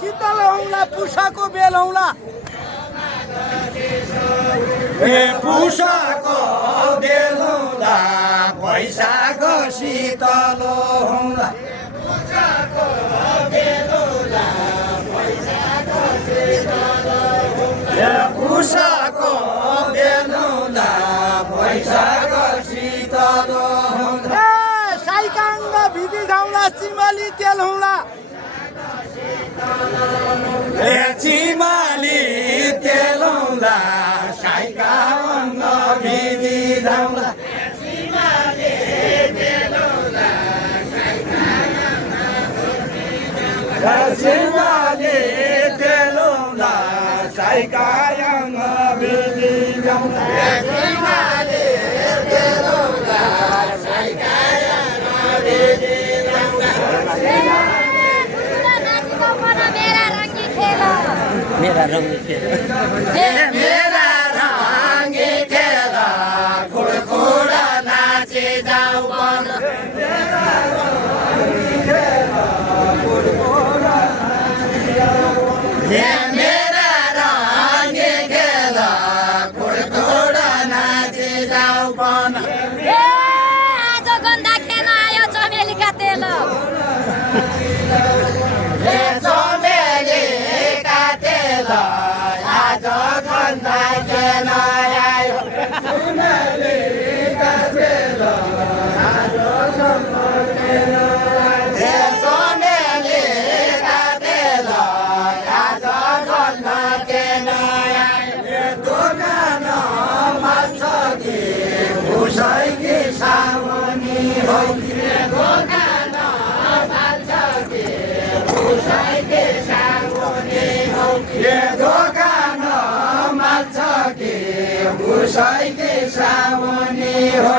शीतल हौला पुषाको बेल हौला पुषाको बेल हौला वैशाखको शीतल हौला पुषाको बेल हौला वैशाखको शीतल हौला पुषाको बेल हौला वैशाखको शीतल हौला साइकाङ्ग भिदी धाउला चिमली तेल हौला चिमाली तेल हौला साइकाङ्ग भिदी धाउला चिमाली तेल हौला चिमाली तेल हौला साइकाङ्ग भिदी धाउला चिमाली तेल हौला साइकाङ्ग भिदी धाउला मेरा रंग मेरा रंग खेला खुड़खुड़ा नाचे जाऊ बन मेरा रंग खेला खुड़खुड़ा नाचे जाऊ बन आज गन्दा खेल आयो चमेलीका तेल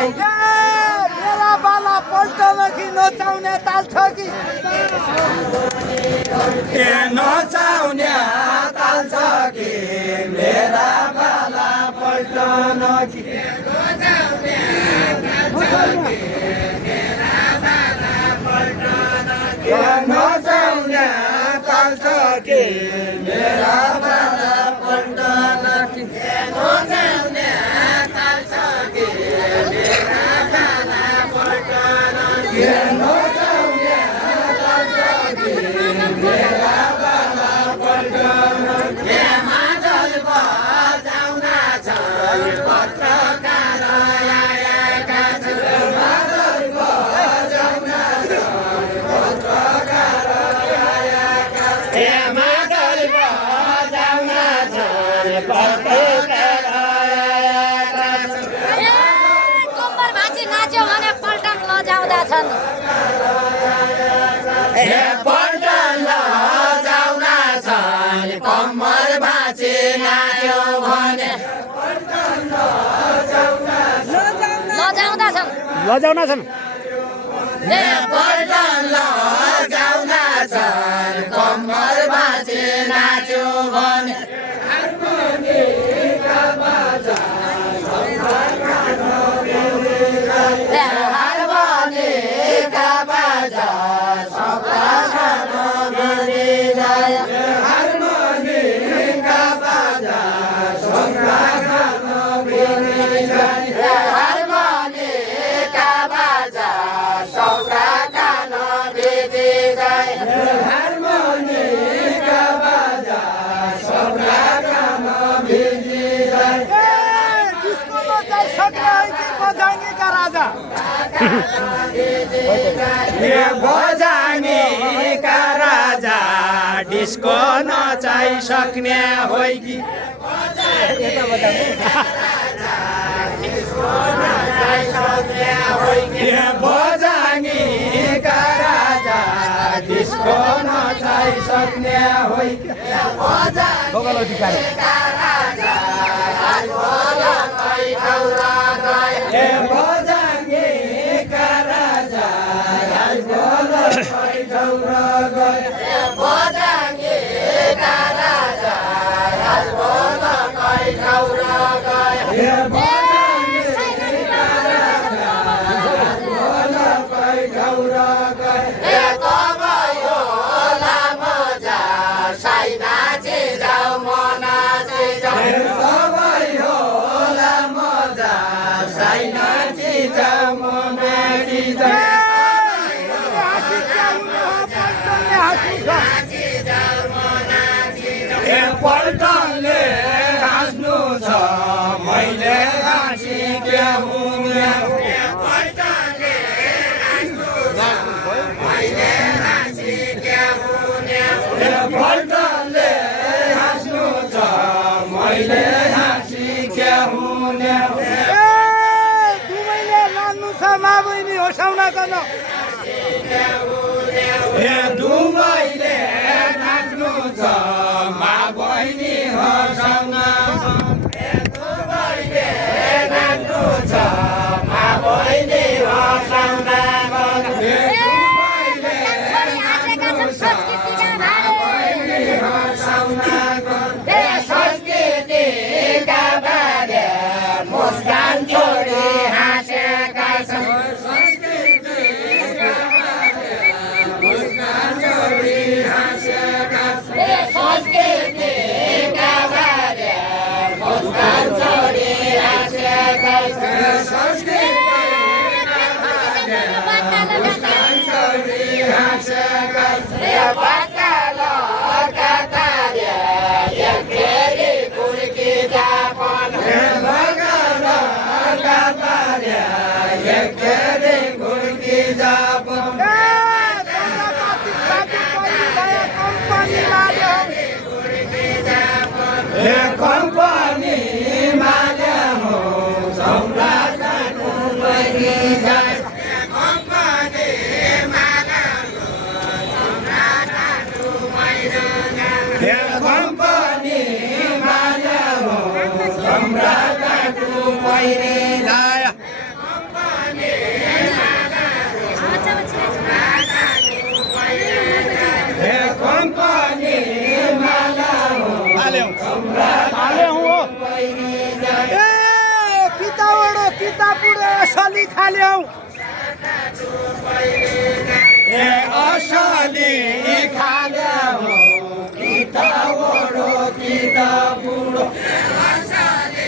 मेरा बाला पल्टन कि नचाउने ताल छ कि नचाउने ताल छ कि मेरा बाला पल्टन कि नचाउने ताल छ कि मेरा बाला पल्टन नचाउने ताल छ कि मेरा बाला पल्टन कि नचाउने ताल छ कि मेरा बाला पल्टन कि नचाउने ताल छ कि मेरा बाला पल्टन के मादल बजाउन छ पत्रकार आएका छन् मादल बजाउन छ पत्रकार आएका के मादल बजाउन छ पत्रकार आएका छन् कम्बर भाँची नाच्यो भने पल्टन लजाउँदा छन् पल्टन लजाउन छन् कम्मर भाँची नाच्यो भने लजाउँदा छन् लजाउन छन् पल्टन लजाउन छन् कम्मर भाँची नाच्यो भने हार्मोनिका बाजा सबका खानु मिलिरह्यो हार्मोनिका बाजा सबका खानु मिलिरह्यो हार्मोनिका बाजा सबका खानु मिलिरह्यो हार्मोनिका बाजा सबका खानु मिलिरह्यो नचाइ सक्ने है कि बजाङ्गीका राजा बजाङ्गीका राजा डिस्को नचाइसक्ने होइ कि बजाङ्गीका राजा डिस्को नचाइसक्ने होइ कि बजाङ्गीका राजा पल्टनले हाँस्नु छ मैले हाँसिके हुँ पल्टनले हाँस्नु छ मैले हाँसिके हुँ पल्टनले हाँस्नु छ मैले हाँसिके हुँ दुवैले लान्नु छ मा बहिनी होसाउन गर्न दुवैले नाच्नु छ मा बहिनी हँसाउन दुवैले नाच्नु छ मा बहिनी हँसाउन संस्कृतिका बारे मुस्कान छोडी हाँसेका छन् कम्पनी माल्या हो सम्राटको बहिनी जाय कम्पनी माल्या हो सम्राटको बहिनी जाय कम्पनी माल्या हो सम्राटको बहिनी जाय कम्पनी कम्पनी माल्या हो किताबडो किताबुडो असली खाल्यौ असली खाल्यौ किताबडो किताबुडो असली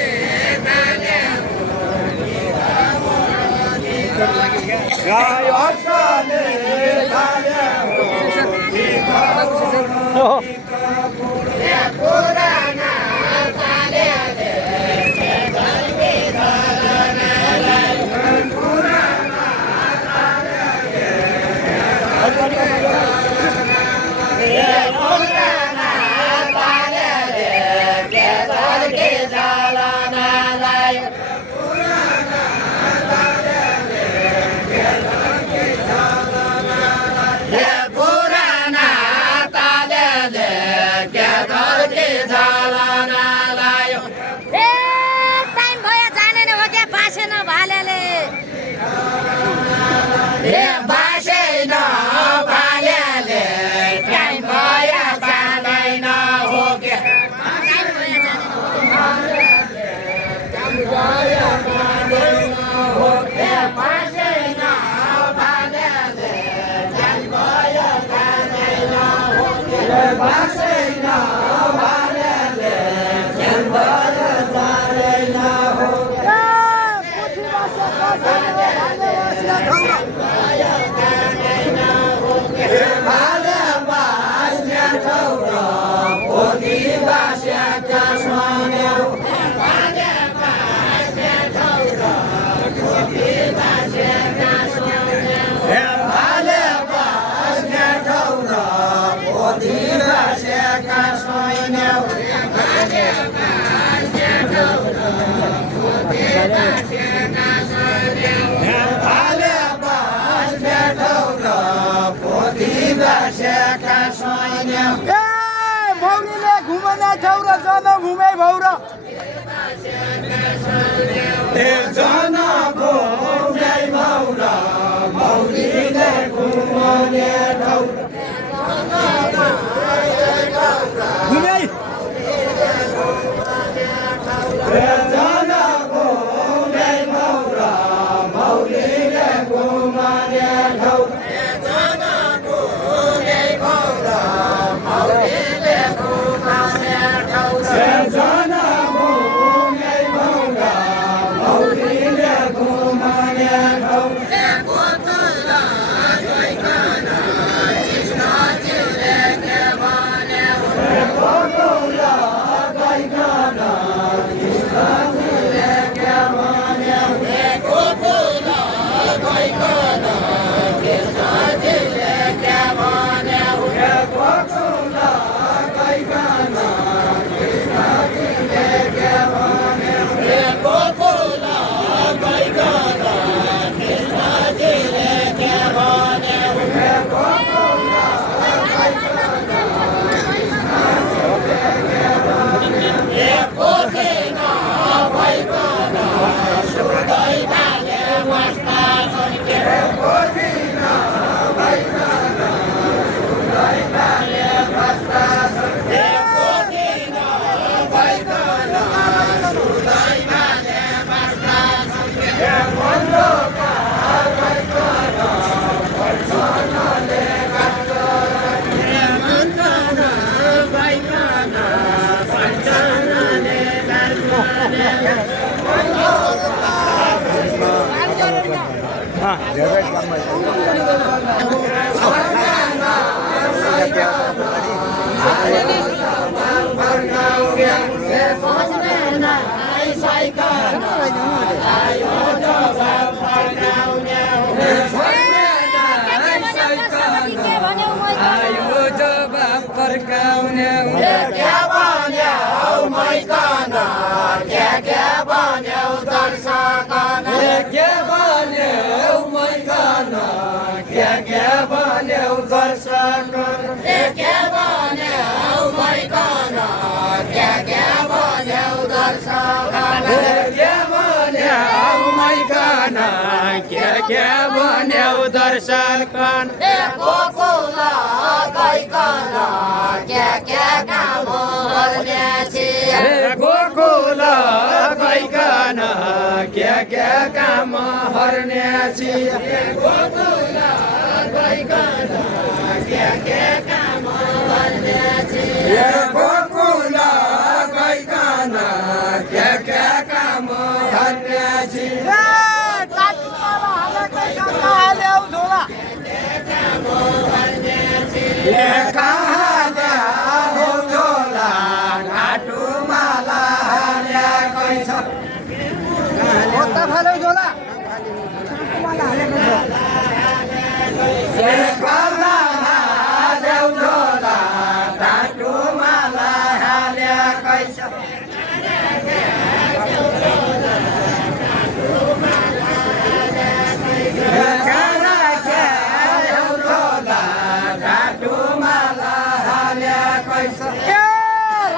Hey! भौरा जन घुमे भौरा जन घुमे भौरा भौरीले घुमाउने ठाउँ घुमे जन घुमे भौरा भौरीले घुमाउने ठाउँ जन घुमे भौरा भौरीले घुमाउने ठाउँ क्या भन्यौ दर्शन गर्न कोकोला गइकन क्या काम गर्नेछि गोकुल गइकन क्या काम हर्नेछि गोकुल गइकन क्या काम गर्नेछि गोकुल गइकन क्या काम हर्नेछि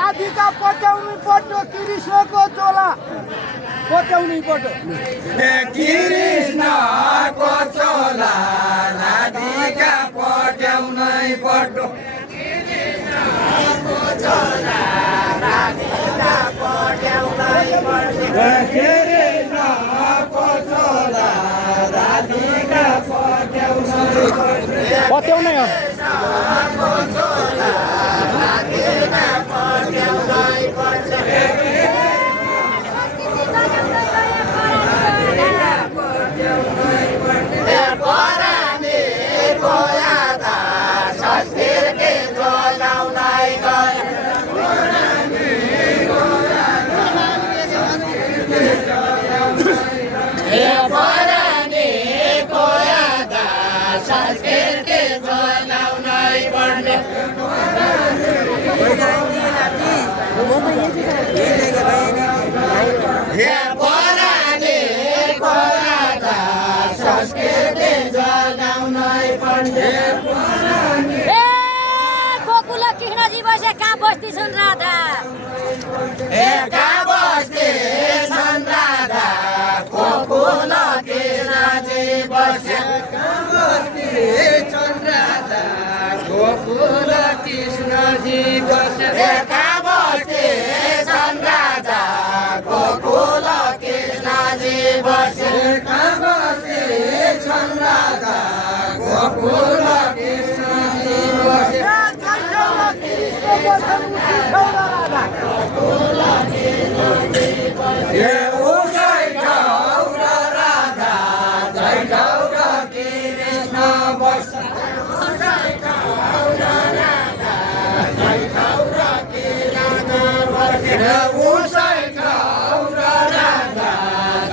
राधिका पट्याउनु पर्यो कृष्णको चोला पट्याउनु पर्यो कृष्णको चोला राधिका पट्याउनै पर्यो पत्याउनै हो Ini कहाँ बसे छन् राजा गोकुल कृष्णजी बसे कहाँ बसे छन् राजा गोकुल कृष्णजी बसे ए उसै ठाउँ र राधा जै ठाउँ र कृष्ण बस्छ उसै ठाउँ र राधा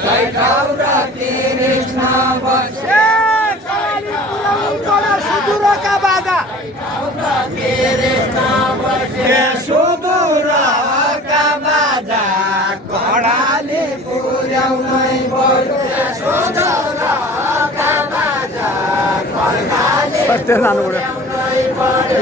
जै ठाउँ र कृष्ण बस्छ सुदूरका बाजा सुदूरका बाजा कडाले पुर्याउनै पर्यो सुदूरका बाजा कडाले जानु पर्यो